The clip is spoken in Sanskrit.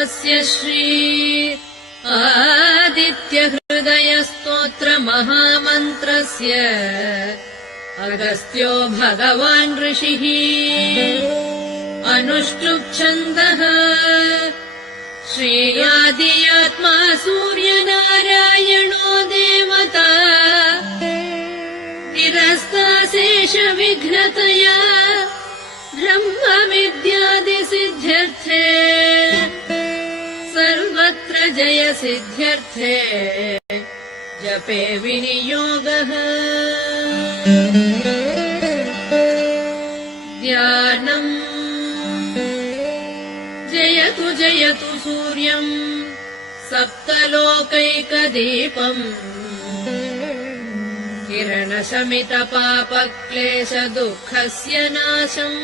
अस्य श्री आदित्यहृदयस्तोत्रमहामन्त्रस्य अगस्त्यो भगवान् ऋषिः अनुष्टुप्छन्दः श्रेयादियात्मा सूर्यनारायणो देवता निरस्ताशेषविघ्नतया ब्रह्मविद्यादिसिद्ध्यर्थे सर्वत्र जयसिद्ध्यर्थे जपे विनियोगः ध्यानम् जयतु जयतु सूर्यम् सप्तलोकैकदीपम् किरणशमितपापक्लेशदुःखस्य नाशम्